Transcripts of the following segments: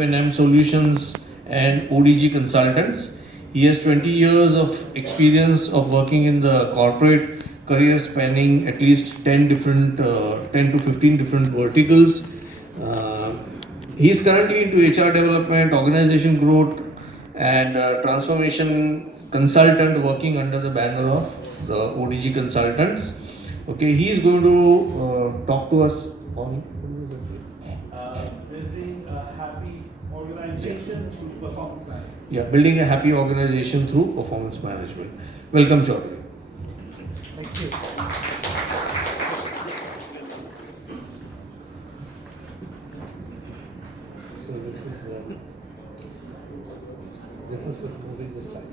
M Solutions and ODG Consultants. He has 20 years of experience of working in the corporate career, spanning at least 10 to 15 different verticals. Uh, he is currently into HR development, organization growth, and transformation consultant, working under the banner of the ODG Consultants. Okay, he is going to talk to us on building a happy organization through performance management. building a happy organization through performance management. Welcome, Chaudhary. Thank you. So this is what moving the slide.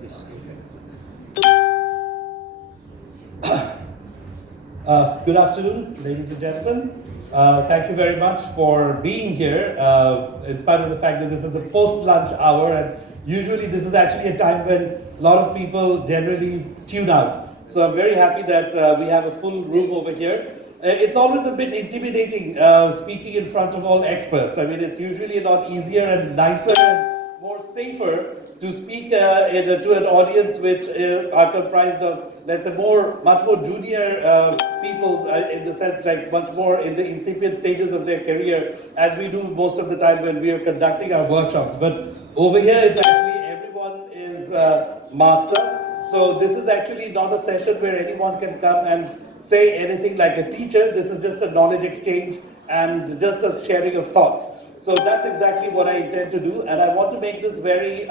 Good afternoon, ladies and gentlemen. Thank you very much for being here, in spite of the fact that this is the post-lunch hour, and usually this is actually a time when a lot of people generally tune out. So I'm very happy that we have a full room over here. It's always a bit intimidating speaking in front of all experts. I mean, it's usually a lot easier and nicer and more safer to speak to an audience which are comprised of, let's say, much more junior people, in the sense like much more in the incipient stages of their career, as we do most of the time when we are conducting our workshops. But over here, it's actually everyone is master. So this is actually not a session where anyone can come and say anything like a teacher. This is just a knowledge exchange and just a sharing of thoughts. So that's exactly what I intend to do, and I want to make this very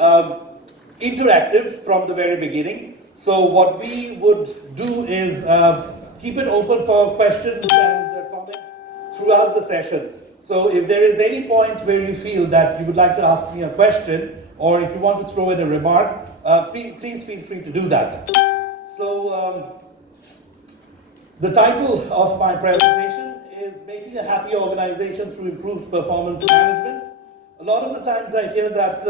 interactive from the very beginning. So what we would do is keep it open for questions and comments throughout the session. So if there is any point where you feel that you would like to ask me a question, or if you want to throw in a remark, please feel free to do that. So the title of my presentation is Making a Happy Organization Through Improved Performance Management. A lot of the times I hear that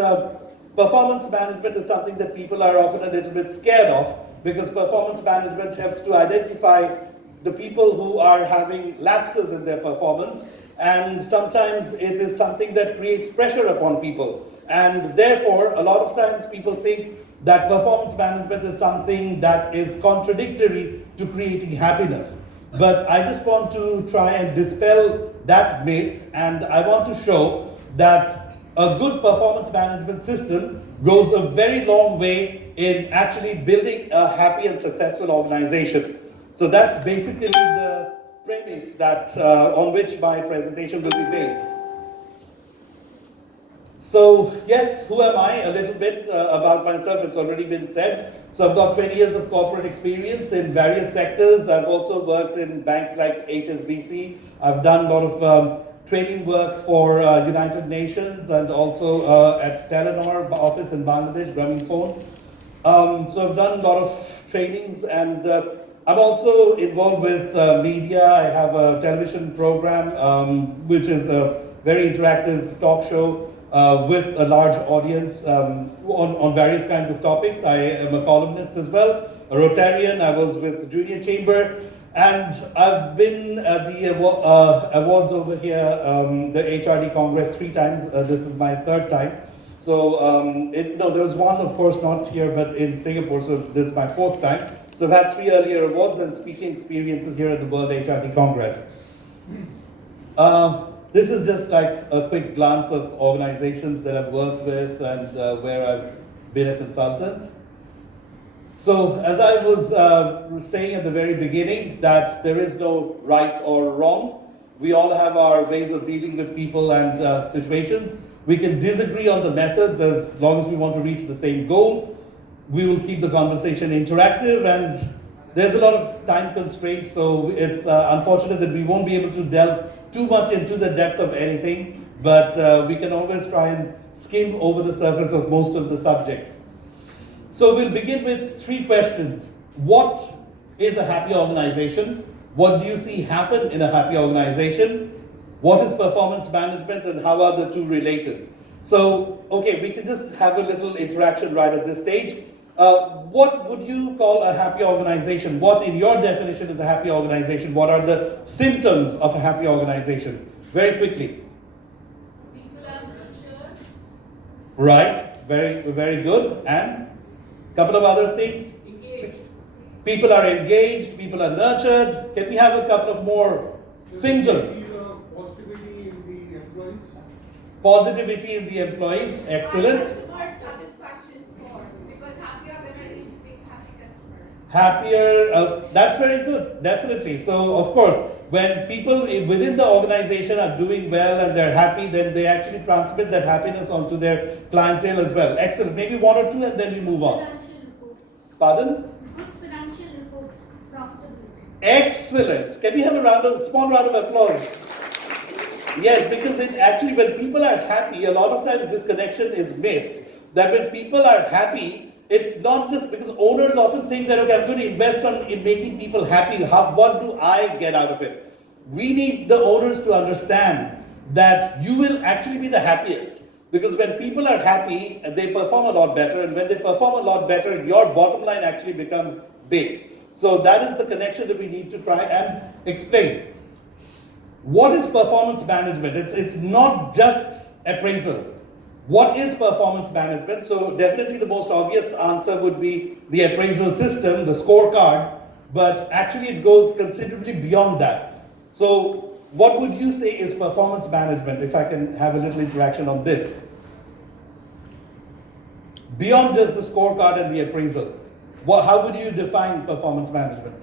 performance management is something that people are often a little bit scared of, because performance management helps to identify the people who are having lapses in their performance, and sometimes it is something that creates pressure upon people. And therefore, a lot of times people think that performance management is something that is contradictory to creating happiness. But I just want to try and dispel that myth, and I want to show that a good performance management system goes a very long way in actually building a happy and successful organization. So that's basically the premise that on which my presentation will be based. So yes, who am I? A little bit about myself, it's already been said. So I've got 20 years of corporate experience in various sectors. I've also worked in banks like HSBC. I've done a lot of training work for United Nations, and also at Telenor office in Bangladesh, Grameenphone. So I've done a lot of trainings, and I'm also involved with media. I have a television program, which is a very interactive talk show with a large audience on various kinds of topics. I am a columnist as well, a Rotarian. I was with the Junior Chamber, and I've been at the awards over here, the HRD Congress 3 times. This is my 3rd time. So there was one, of course, not here, but in Singapore. So this is my 4th time. So I've had 3 earlier awards and speaking experiences here at the World HRD Congress. This is just like a quick glance of organizations that I've worked with and where I've been a consultant. So as I was saying at the very beginning, that there is no right or wrong. We all have our ways of dealing with people and situations. We can disagree on the methods as long as we want to reach the same goal. We will keep the conversation interactive, and there's a lot of time constraints, so it's unfortunate that we won't be able to delve too much into the depth of anything, but we can always try and skim over the surface of most of the subjects. So we'll begin with 3 questions. What is a happy organization? What do you see happen in a happy organization? What is performance management, and how are the two related? So, okay, we can just have a little interaction right at this stage. What would you call a happy organization? What, in your definition, is a happy organization? What are the symptoms of a happy organization? Very quickly. People are nurtured. Right, very good. And a couple of other things. Engaged. People are engaged, people are nurtured. Can we have a couple of more symptoms? Positivity in the employees. Positivity in the employees, High excellent. customer satisfaction scores, because happy organization brings happy customers. Happier, that's very good, definitely. So, of course, when people within the organization are doing well and they're happy, then they actually transmit that happiness onto their clientele as well. Excellent. Maybe one or two and then we move on. Financial report. Pardon? Good financial report. Profitability. Excellent. Can we have a small round of applause? Yes, because it actually, when people are happy, a lot of times this connection is missed. That when people are happy, it's not just because owners often think that, okay, I'm going to invest in making people happy. What do I get out of it? We need the owners to understand that you will actually be the happiest. Because when people are happy, they perform a lot better. And when they perform a lot better, your bottom line actually becomes big. So that is the connection that we need to try and explain. What is performance management? It's not just appraisal. What is performance management? So definitely the most obvious answer would be the appraisal system, the scorecard, but actually it goes considerably beyond that. So what would you say is performance management, if I can have a little interaction on this? Beyond just the scorecard and the appraisal, how would you define performance management?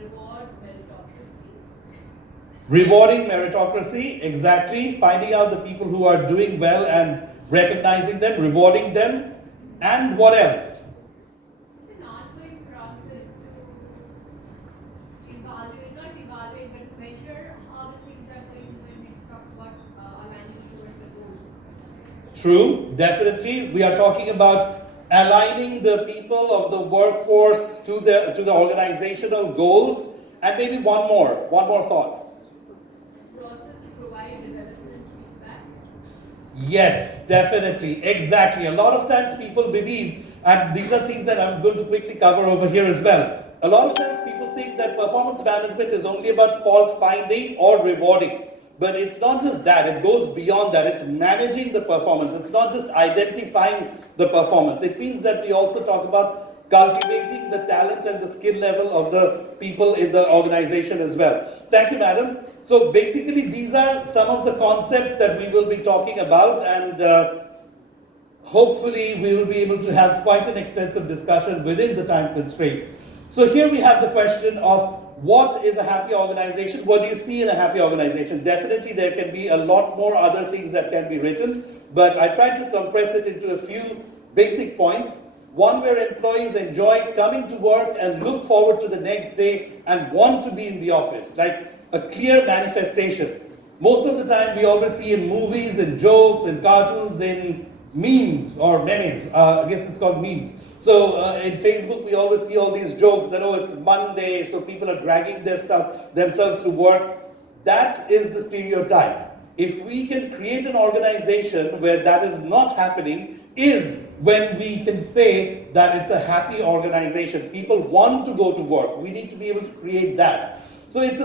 Reward meritocracy. Rewarding meritocracy, exactly. Finding out the people who are doing well and recognizing them, rewarding them. And what else? It's an ongoing process to evaluate, not evaluate, but measure how the things are going when we talk about aligning towards the goals. True, definitely. We are talking about aligning the people of the workforce to the organizational goals. And maybe one more thought. Process to provide development feedback. Yes, definitely, exactly. A lot of times people believe, and these are things that I'm going to quickly cover over here as well. A lot of times people think that performance management is only about fault finding or rewarding. But it's not just that, it goes beyond that. It's managing the performance. It's not just identifying the performance. It means that we also talk about cultivating the talent and the skill level of the people in the organization as well. Thank you, madam. So basically, these are some of the concepts that we will be talking about, and hopefully we will be able to have quite an extensive discussion within the time constraint. So here we have the question of what is a happy organization? What do you see in a happy organization? Definitely there can be a lot more other things that can be written, but I tried to compress it into a few basic points. One where employees enjoy coming to work and look forward to the next day and want to be in the office, like a clear manifestation. Most of the time we always see in movies, in jokes, in cartoons, in memes or memes. I guess it's called memes. So in Facebook we always see all these jokes that, oh, it's Monday, so people are dragging themselves to work. That is the stereotype. If we can create an organization where that is not happening, is when we can say that it's a happy organization. People want to go to work. We need to be able to create that. So it's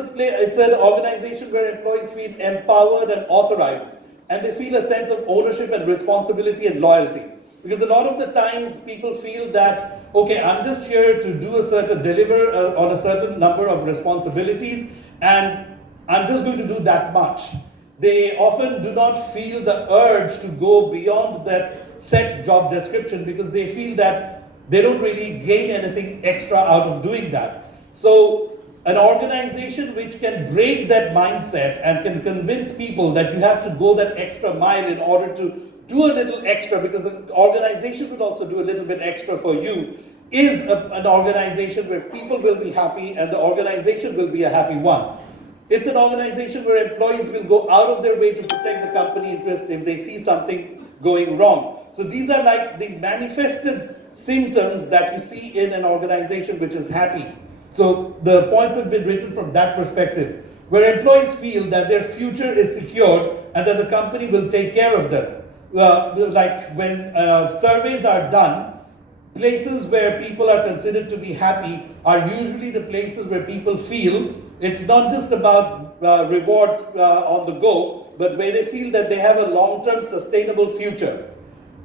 an organization where employees feel empowered and authorized, and they feel a sense of ownership and responsibility and loyalty. Because a lot of the times people feel that, okay, I'm just here to deliver on a certain number of responsibilities, and I'm just going to do that much. They often do not feel the urge to go beyond that set job description because they feel that they don't really gain anything extra out of doing that. So an organization which can break that mindset and can convince people that you have to go that extra mile in order to do a little extra, because the organization will also do a little bit extra for you, is an organization where people will be happy and the organization will be a happy one. It's an organization where employees will go out of their way to protect the company interest if they see something going wrong. So these are like the manifested symptoms that you see in an organization which is happy. So the points have been written from that perspective, where employees feel that their future is secured and that the company will take care of them. Like when surveys are done, places where people are considered to be happy are usually the places where people feel it's not just about rewards on the go, but where they feel that they have a long-term sustainable future.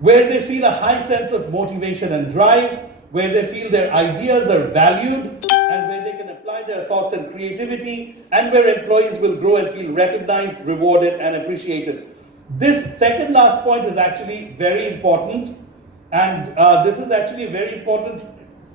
where they feel a high sense of motivation and drive, where they feel their ideas are valued, and where they can apply their thoughts and creativity, and where employees will grow and feel recognized, rewarded, and appreciated. This second last point is actually very important, and this is actually a very important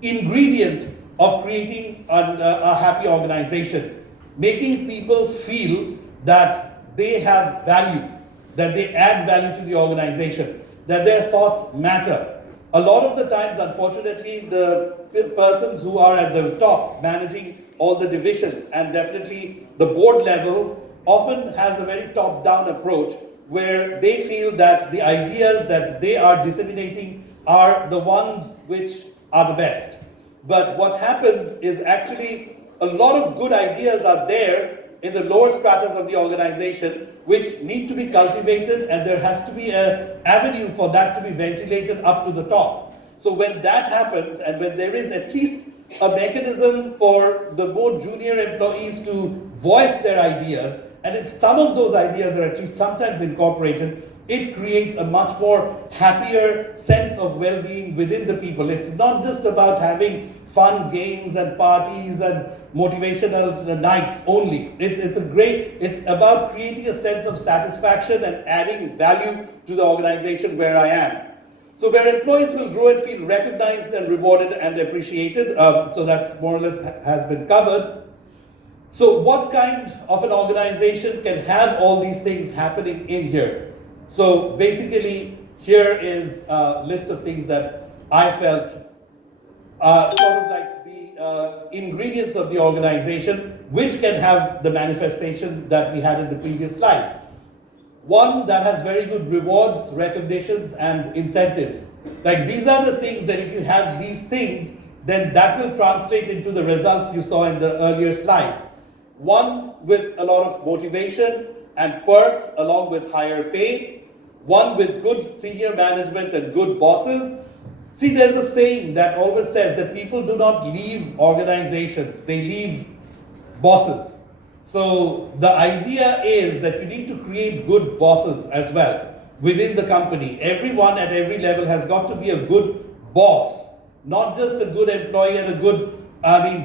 ingredient of creating a happy organization. Making people feel that they have value, that they add value to the organization, that their thoughts matter. A lot of the times, unfortunately, the persons who are at the top managing all the divisions, and definitely the board level, often has a very top-down approach where they feel that the ideas that they are disseminating are the ones which are the best. But what happens is actually a lot of good ideas are there in the lower stratas of the organization which need to be cultivated, and there has to be an avenue for that to be ventilated up to the top. So when that happens, and when there is at least a mechanism for the more junior employees to voice their ideas, and if some of those ideas are at least sometimes incorporated, it creates a much more happier sense of well-being within the people. It's not just about having fun games and parties and motivational nights only. It's about creating a sense of satisfaction and adding value to the organization where I am. So where employees will grow and feel recognized and rewarded and appreciated, so that's more or less has been covered. So what kind of an organization can have all these things happening in here? So basically, here is a list of things that I felt sort of like the ingredients of the organization, which can have the manifestation that we had in the previous slide. One that has very good rewards, recognitions, and incentives. Like these are the things that if you have these things, then that will translate into the results you saw in the earlier slide. One with a lot of motivation and perks along with higher pay. One with good senior management and good bosses. See, there's a saying that always says that people do not leave organizations, they leave bosses. So the idea is that you need to create good bosses as well within the company. Everyone at every level has got to be a good boss, not just a good employee and a good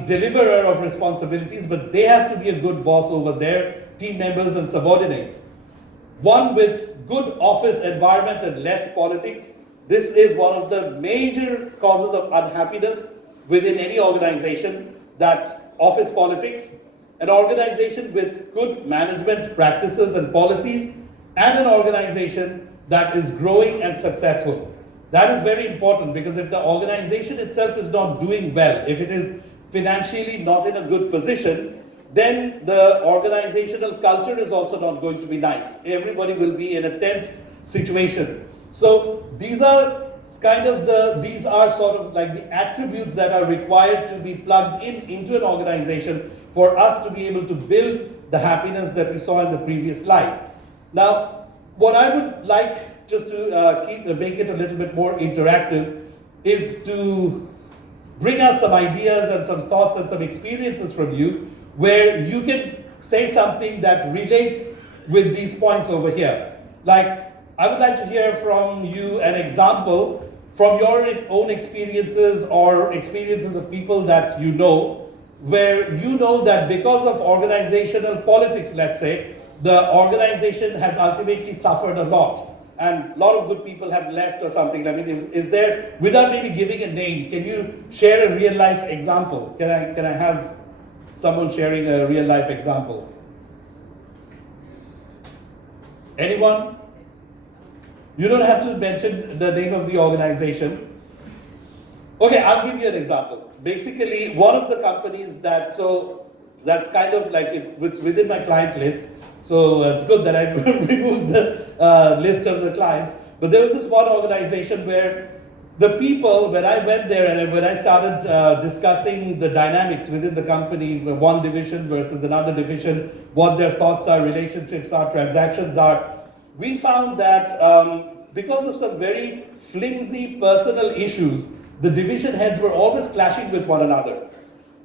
deliverer of responsibilities, but they have to be a good boss over their team members and subordinates. One with good office environment and less politics. This is one of the major causes of unhappiness within any organization, that office politics. An organization with good management practices and policies, and an organization that is growing and successful. That is very important, because if the organization itself is not doing well, if it is financially not in a good position, then the organizational culture is also not going to be nice. Everybody will be in a tense situation. So these are sort of like the attributes that are required to be plugged into an organization for us to be able to build the happiness that we saw in the previous slide. Now, what I would like just to make it a little bit more interactive is to bring out some ideas and some thoughts and some experiences from you where you can say something that relates with these points over here. Like, I would like to hear from you an example from your own experiences or experiences of people that you know, where you know that because of organizational politics, let's say, the organization has ultimately suffered a lot and a lot of good people have left or something. I mean, is there, without maybe giving a name, can you share a real life example? Can I have someone sharing a real life example? Anyone? You don't have to mention the name of the organization. Okay, I'll give you an example. Basically, one of the companies that's kind of like it's within my client list. So it's good that I removed the list of the clients. But there was this one organization where the people, when I went there and when I started discussing the dynamics within the company, one division versus another division, what their thoughts are, relationships are, transactions are, we found that because of some very flimsy personal issues, the division heads were always clashing with one another,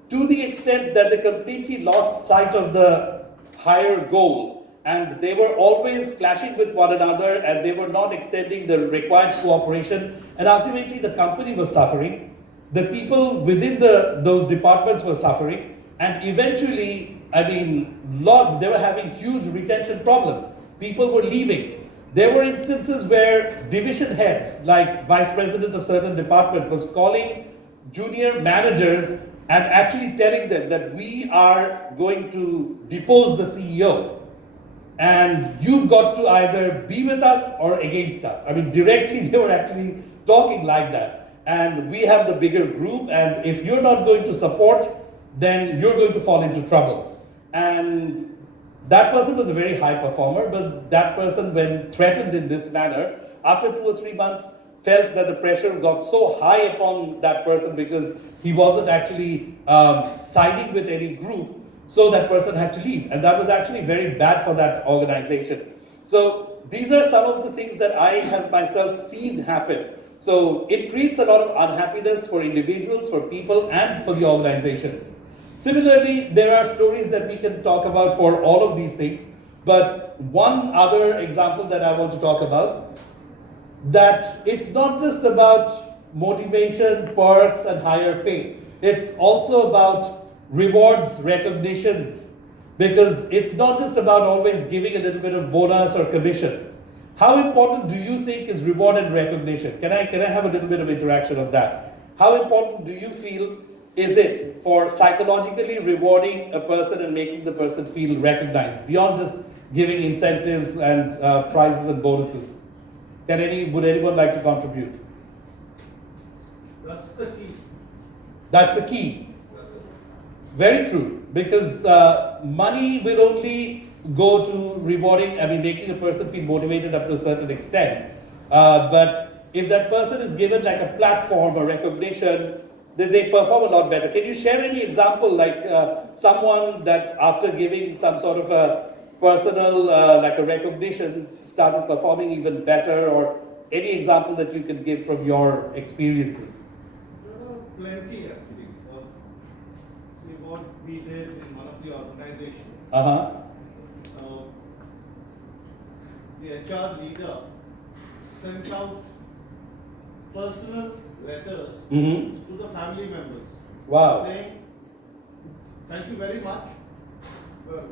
to the extent that they completely lost sight of the higher goal and they were always clashing with one another, and they were not extending the required cooperation, and ultimately the company was suffering. The people within those departments were suffering, and eventually, they were having huge retention problem. People were leaving. There were instances where division heads, like vice president of certain department, was calling junior managers and actually telling them that we are going to depose the CEO. And you've got to either be with us or against us. Directly they were actually talking like that. And we have the bigger group, and if you're not going to support, then you're going to fall into trouble. And that person was a very high performer, but that person, when threatened in this manner, after 2 or 3 months, felt that the pressure got so high upon that person because he wasn't actually siding with any group, so that person had to leave. And that was actually very bad for that organization. So these are some of the things that I have myself seen happen. So it creates a lot of unhappiness for individuals, for people, and for the organization. Similarly, there are stories that we can talk about for all of these things, but one other example that I want to talk about, that it's not just about motivation, perks, and higher pay. It's also about rewards, recognitions, because it's not just about always giving a little bit of bonus or commission. How important do you think is reward and recognition? Can I have a little bit of interaction on that? How important do you feel is it for psychologically rewarding a person and making the person feel recognized beyond just giving incentives and prizes and bonuses? Would anyone like to contribute? That's the key. That's the key. Very true, because money will only go to rewarding, making a person feel motivated up to a certain extent. But if that person is given like a platform or recognition, then they perform a lot better. Can you share any example, like someone that after giving some sort of a personal, like a recognition, started performing even better, or any example that you can give from your experiences? There are plenty actually. See what we did in one of the organizations. The HR leader sent out personal letters to the family members. Wow. Saying, thank you very much. Well,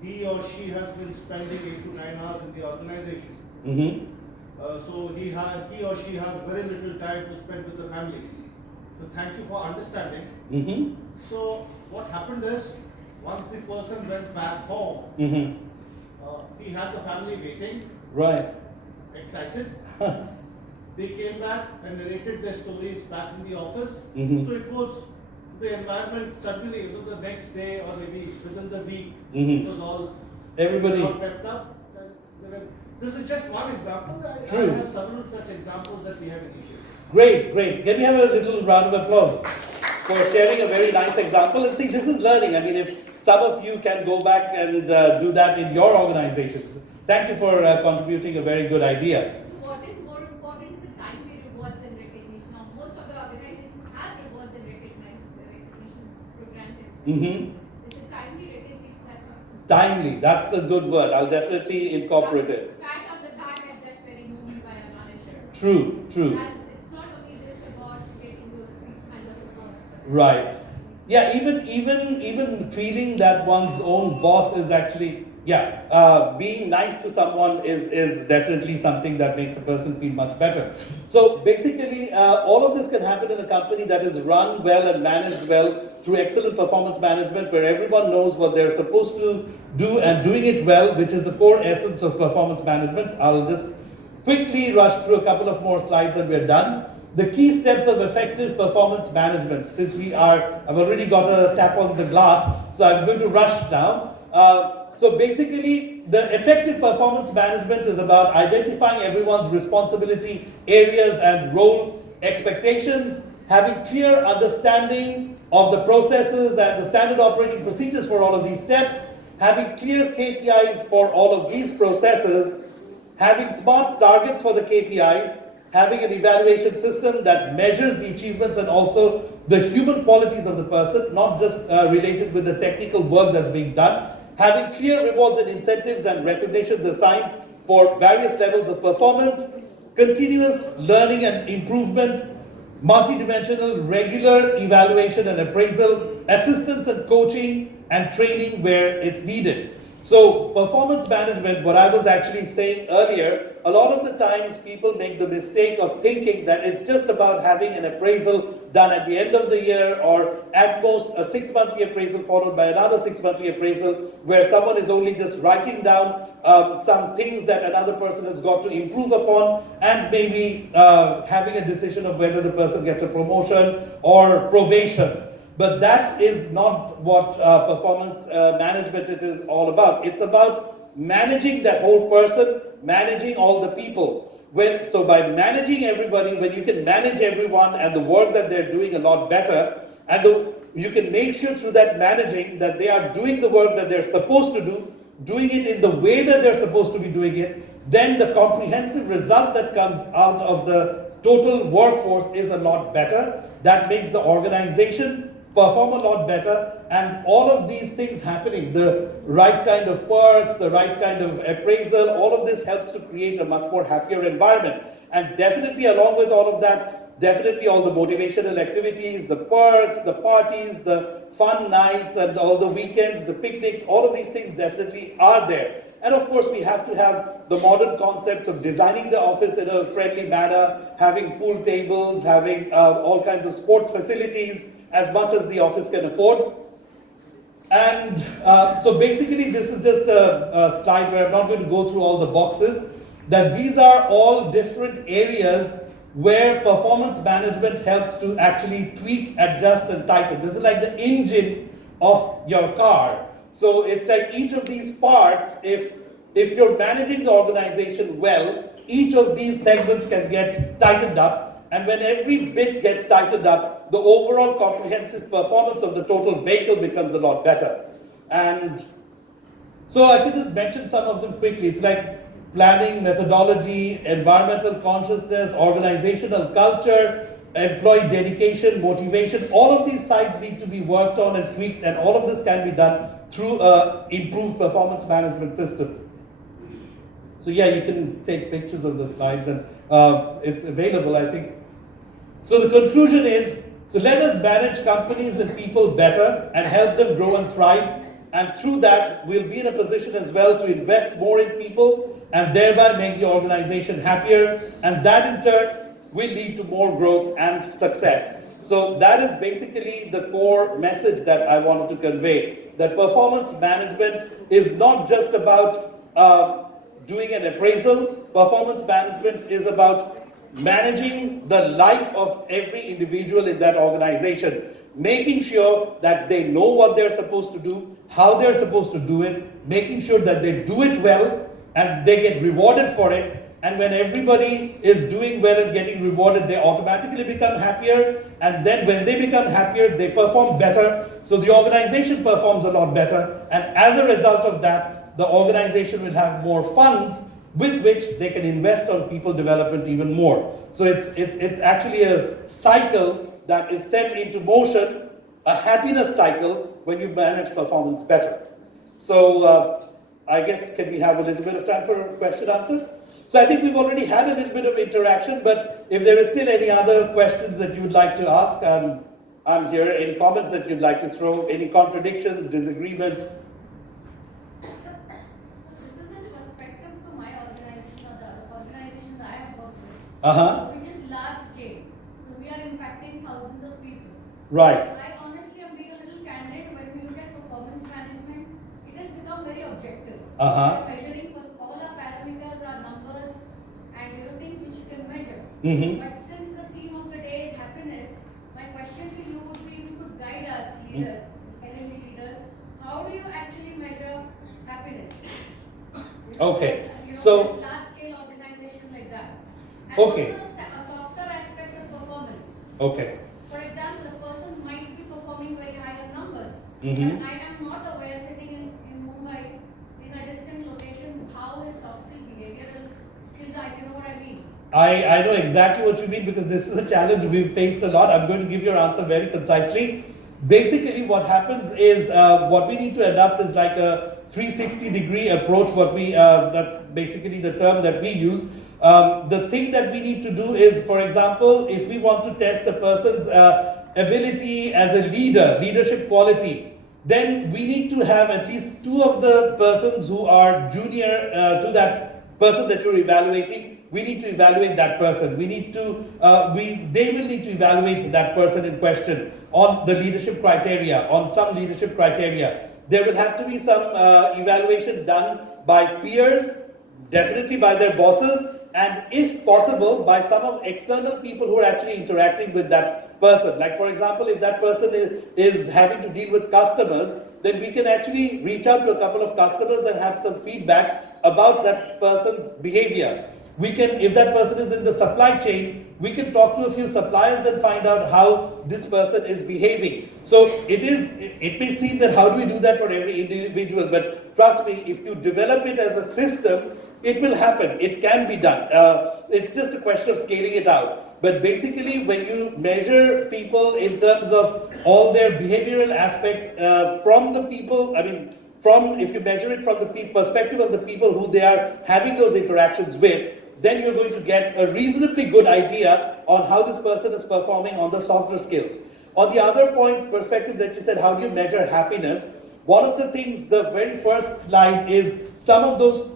he or she has been spending 8 to 9 hours in the organization. So he or she has very little time to spend with the family. So thank you for understanding. So what happened is, once the person went back home, he had the family waiting. Right. Excited. They came back and narrated their stories back in the office. So it was the environment suddenly, the next day or maybe within the week, it was all Everybody all pepped up. This is just one example. I True. have several such examples that we have initiated. Great, great. Can we have a little round of applause for sharing a very nice example? And see, this is learning. If some of you can go back and do that in your organizations. Thank you for contributing a very good idea. So what is more important is the timely rewards and recognition. Now, most of the organizations have rewards and recognition programs. It's a timely recognition that was. Timely, that's a good word. I'll definitely incorporate it. Pat on the back at that very moment by a manager. True, true. It's not only just about getting these kinds of rewards. Right. Yeah, even feeling that one's own boss is actually, being nice to someone is definitely something that makes a person feel much better. So basically, all of this can happen in a company that is run well and managed well through excellent performance management, where everyone knows what they're supposed to do and doing it well, which is the core essence of performance management. I'll just quickly rush through a couple of more slides and we're done. The key steps of effective performance management, since I've already got a tap on the glass, so I'm going to rush now. So basically, the effective performance management is about identifying everyone's responsibility areas and role expectations, having clear understanding of the processes and the standard operating procedures for all of these steps, having clear KPIs for all of these processes, having smart targets for the KPIs, having an evaluation system that measures the achievements and also the human qualities of the person, not just related with the technical work that's being done, having clear rewards and incentives and recognitions assigned for various levels of performance, continuous learning and improvement, multidimensional regular evaluation and appraisal, assistance and coaching and training where it's needed. So performance management, what I was actually saying earlier, a lot of the times people make the mistake of thinking that it's just about having an appraisal done at the end of the year, or at most a 6-monthly appraisal followed by another 6-monthly appraisal, where someone is only just writing down some things that another person has got to improve upon, and maybe having a decision of whether the person gets a promotion or probation. But that is not what performance management is all about. It's about managing that whole person, managing all the people. So by managing everybody, when you can manage everyone and the work that they're doing a lot better, and you can make sure through that managing that they are doing the work that they're supposed to do, doing it in the way that they're supposed to be doing it, then the comprehensive result that comes out of the total workforce is a lot better. That makes the organization perform a lot better, and all of these things happening, the right kind of perks, the right kind of appraisal, all of this helps to create a much more happier environment. And definitely along with all of that, definitely all the motivational activities, the perks, the parties, the fun nights, and all the weekends, the picnics, all of these things definitely are there. And of course, we have to have the modern concepts of designing the office in a friendly manner, having pool tables, having all kinds of sports facilities, as much as the office can afford. And so basically this is just a slide where I'm not going to go through all the boxes, that these are all different areas where performance management helps to actually tweak, adjust and tighten. This is like the engine of your car. So it's like each of these parts, if you're managing the organization well, each of these segments can get tightened up. And when every bit gets tightened up, the overall comprehensive performance of the total vehicle becomes a lot better. And so I can just mention some of them quickly. It's like planning, methodology, environmental consciousness, organizational culture, employee dedication, motivation. All of these sides need to be worked on and tweaked, and all of this can be done through an improved performance management system. So yeah, you can take pictures of the slides, and it's available, I think. So the conclusion is, so let us manage companies and people better and help them grow and thrive. And through that, we'll be in a position as well to invest more in people and thereby make the organization happier. And that in turn will lead to more growth and success. So that is basically the core message that I wanted to convey. That performance management is not just about doing an appraisal. Performance management is about managing the life of every individual in that organization, making sure that they know what they're supposed to do, how they're supposed to do it, making sure that they do it well and they get rewarded for it. And when everybody is doing well and getting rewarded, they automatically become happier. And then when they become happier, they perform better. So the organization performs a lot better. And as a result of that, the organization will have more funds with which they can invest on people development even more. So it's actually a cycle that is set into motion, a happiness cycle when you manage performance better. So I guess, can we have a little bit of time for question answer? So I think we've already had a little bit of interaction, but if there is still any other questions that you would like to ask, I'm here. Any comments that you'd like to throw, any contradictions, disagreement? Which is large scale. So we are impacting thousands of people. Right. I honestly am being a little candid. When we look at performance management, it has become very objective. We are measuring for all our parameters, our numbers, and things which you can measure. But since the theme of the day is happiness, my question to you would be, if you could guide us, leaders, LMD leaders, how do you actually measure happiness? Okay. So large scale organization like that. And okay. Also softer aspects of performance. Okay. For example, a person might be performing very high on numbers, Mm-hmm. but I am not aware, sitting in Mumbai, in a distant location, how his soft skill, behavioral skills are, if you know what I mean. I know exactly what you mean, because this is a challenge we've faced a lot. I'm going to give your answer very concisely. Basically, what happens is what we need to adopt is like a 360-degree approach, that's basically the term that we use. The thing that we need to do is, for example, if we want to test a person's ability as a leader, leadership quality, then we need to have at least two of the persons who are junior to that person that you're evaluating. We need to evaluate that person. We need to, they will need to evaluate that person in question on the leadership criteria, on some leadership criteria. There will have to be some evaluation done by peers, definitely by their bosses, and if possible, by some of external people who are actually interacting with that person. Like for example, if that person is having to deal with customers, then we can actually reach out to a couple of customers and have some feedback about that person's behavior. We can, if that person is in the supply chain, we can talk to a few suppliers and find out how this person is behaving. So it may seem that how do we do that for every individual, but trust me, if you develop it as a system, it will happen. It can be done. It's just a question of scaling it out. But basically, when you measure people in terms of all their behavioral aspects from the people, if you measure it from the perspective of the people who they are having those interactions with, then you're going to get a reasonably good idea on how this person is performing on the softer skills. On the other perspective that you said, how do you measure happiness? One of the things, the very first slide is some of those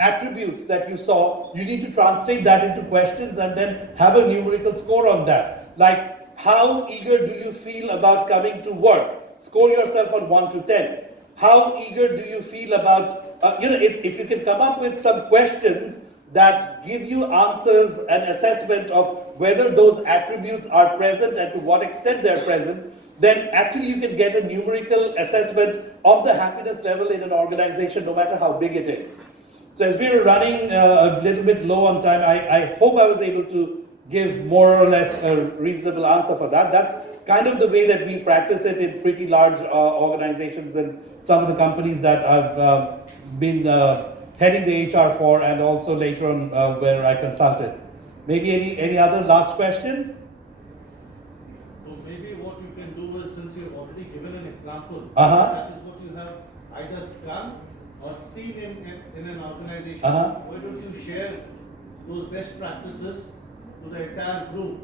attributes that you saw, you need to translate that into questions and then have a numerical score on that. Like, how eager do you feel about coming to work? Score yourself on 1 to 10. How eager do you feel about, if you can come up with some questions that give you answers and assessment of whether those attributes are present and to what extent they're present, then actually you can get a numerical assessment of the happiness level in an organization, no matter how big it is. So as we were running a little bit low on time, I hope I was able to give more or less a reasonable answer for that. That's kind of the way that we practice it in pretty large organizations and some of the companies that I've been heading the HR for, and also later on where I consulted. Maybe any other last question? So maybe what you can do is, since you've already given an example, Uh-huh. that is what you have either done or seen in an organization. Uh-huh. Why don't you share those best practices to the entire group?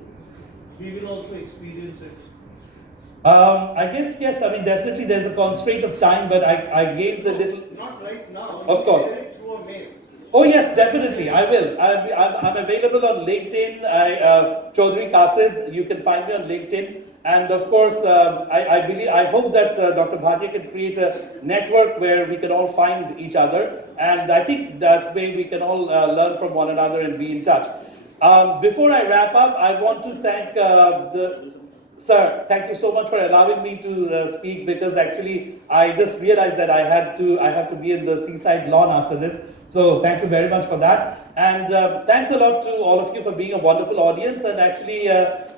We will also experience it. I guess, yes, definitely there's a constraint of time, but I gave the little... Not right now. Of course. Share it through a mail. Oh yes, definitely, I will. I'm available on LinkedIn, Chaudhary Quaseed. You can find me on LinkedIn. And of course, I hope that Dr. Bhatia can create a network where we can all find each other. And I think that way we can all learn from one another and be in touch. Before I wrap up, I want to thank Sir, thank you so much for allowing me to speak, because actually I just realized that I have to be in the seaside lawn after this. So thank you very much for that. And thanks a lot to all of you for being a wonderful audience, and actually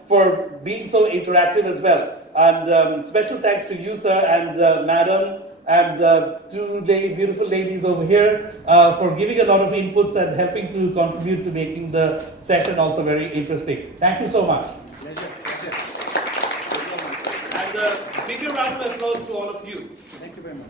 for being so interactive as well. And special thanks to you, sir, and madam, and two beautiful ladies over here for giving a lot of inputs and helping to contribute to making the session also very interesting. Thank you so much. And a bigger round of applause to all of you. Thank you very much.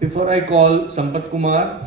Before I call Sampat Kumar,